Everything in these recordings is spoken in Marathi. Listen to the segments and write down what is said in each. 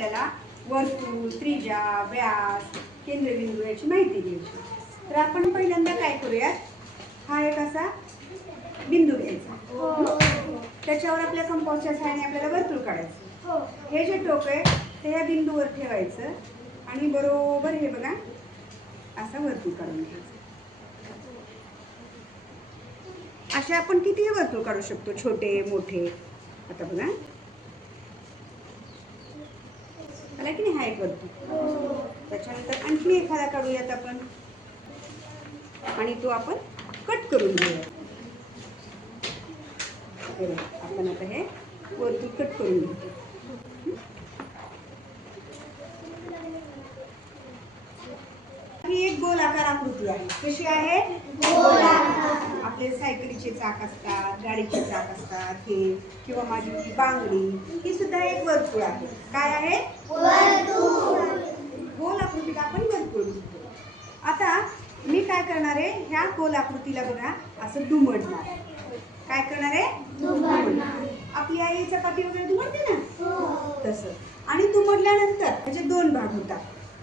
आपल्याला वर्तुळ, त्रिज्या, व्यास, केंद्रबिंदू याची माहिती घ्यायची. तर आपण पहिल्यांदा काय करूयात, हा एक असा बिंदू घ्यायचा, त्याच्यावर आपल्या कंपासच्या सहाय्याने आपल्याला वर्तुळ काढायचं. हे जे टोक आहे ते या बिंदूवर ठेवायचं आणि बरोबर हे बघा असं वर्तुळ काढून घ्यायचं. असे आपण कितीही वर्तुळ काढू शकतो, छोटे मोठे. आता बघा आला की नाही हा एक वर्तुळ. त्याच्यानंतर आणखी एखादा काढूयात आपण आणि तो आपण कट करून घेऊया. आपण आता हे वर्तुळ कट करून घेतो. ही एक गोलाकार आकृती आहे. कशी आहे? गोलाकार. आपले सायकलीचे चाक असतात, गाडीचे चाक असतात, हे किंवा माझी ही बांगडी, ही सुद्धा एक वर्तुळ आहे. काय आहे? वर्तुळ. गोल आकृतीला आपण वर्तुळ म्हणतो. आता मी काय करणार आहे, ह्या गोल आकृतीला बघा असं दुमडणार. काय करणार आहे? दुमडणार. आपली आई चपाती वगैरे दुमडते ना, तसं. आणि दुमडल्यानंतर त्याचे दोन भाग होतात,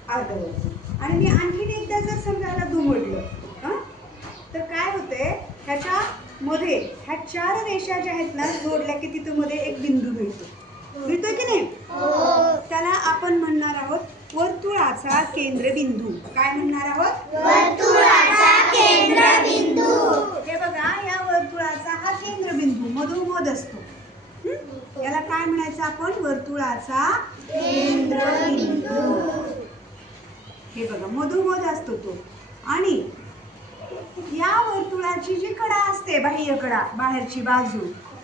अर्धवर्तुळ. आणि मी आणखीन एकदा जर समजा ह्याला दुमडलं तर काय होतंय, ह्याच्या मध्ये ह्या चार रेषा ज्या आहेत ना जोडल्या की तिथं मध्ये एक बिंदू मिळतोय की नाही? त्याला आपण म्हणणार आहोत वर्तुळाचा केंद्रबिंदू. काय म्हणणार आहोत? वर्तुळाचा केंद्रबिंदू. हे बघा, या वर्तुळाचा हा केंद्रबिंदू मधोमध असतो. याला काय म्हणायचं आपण? वर्तुळाचा केंद्रबिंदू. हे बघा मधोमध असतो तो. आणि या वर्तुळाची जी कडा असते, बाह्य कडा, बाहेरची बाजू,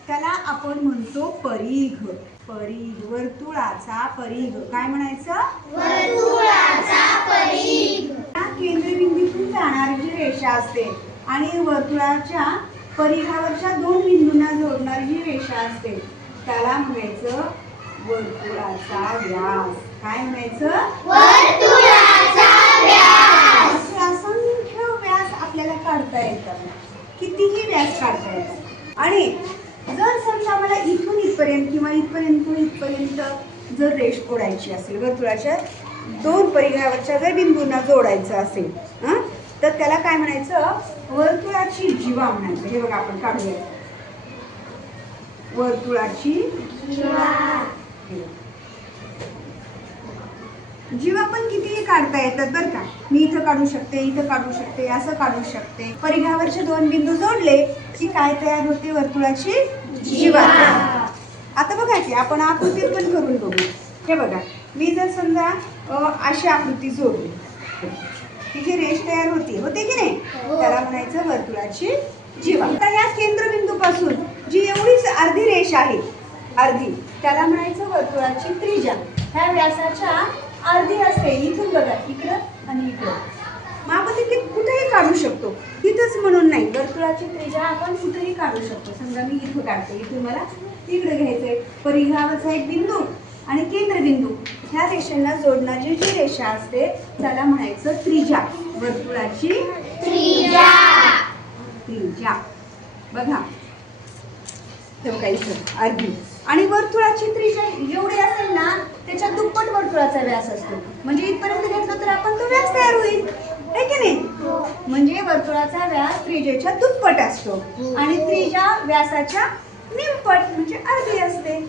त्याला आपण म्हणतो परिघ. परिघ, वर्तुळाचा परिघ. काय म्हणायचं? वर्तुळाचा परिघ. या केंद्रबिंदूतून जाणारी जी रेषा असते आणि वर्तुळाच्या परिघावरच्या दोन बिंदूंना जोडणारी जी रेषा असते त्याला म्हणायचं वर्तुळाचा व्यास. काय म्हणायचं? वर्तुळाचा व्यास. असे असंख्य व्यास आपल्याला काढता येतात, कितीही व्यास काढता येतात. आणि जर समजा मला इथून इथपर्यंत किंवा इथपर्यंत जर रेष ओढायची असेल, वर्तुळाच्या दोन परिघावरच्या जर बिंदूंना जोडायचं असेल तर त्याला काय म्हणायचं? वर्तुळाची जीवा म्हणायचं. हे बघा आपण काढूया वर्तुळाची जीवा पण कितीही काढता येतात बरं का. मी इथं काढू शकते, इथं काढू शकते, असं काढू शकते. परिघावरचे दोन बिंदू जोडले की काय तयार होते? वर्तुळाची जीवा. आता बघा की आपण आकृतीत पण करून बघू. हे बघा, मी जर समजा अशी आकृती जोडली, ही जी रेष तयार होते की नाही, त्याला म्हणायचं वर्तुळाची जीवा. आता या केंद्रबिंदूपासून जी एवढीच अर्धी रेष आहे, अर्धी, त्याला म्हणायचं वर्तुळाची त्रिज्या. ह्या व्यासाच्या अर्धी असते. इथून बघा, इकडं आणि इकडं. मग आपण ते कुठेही काढू शकतो, इथंच म्हणून नाही. वर्तुळाची त्रिज्या आपण कुठेही काढू शकतो. समजा मी इथं काढते, इथून मला इकडे घ्यायचंय. परिघावरचा एक बिंदू आणि केंद्रबिंदू, ह्या रेषेला जोडणारी जी रेषा असते त्याला म्हणायचं त्रिज्या. वर्तुळाची त्रिज्या. त्रिज्या बघा तेव्हा इथं अर्धी. आणि वर्तुळाची त्रिज्या एवढी असेल ना, त्याच्या दुप्पट वर्तुळाचा व्यास असतो. म्हणजे इथपर्यंत घेतलं तर आपण तो व्यास तयार होईल, है की नाही? म्हणजे वर्तुळाचा व्यास त्रिज्येच्या दुप्पट असतो आणि त्रिज्या व्यासाच्या निमपट म्हणजे अर्धी असते.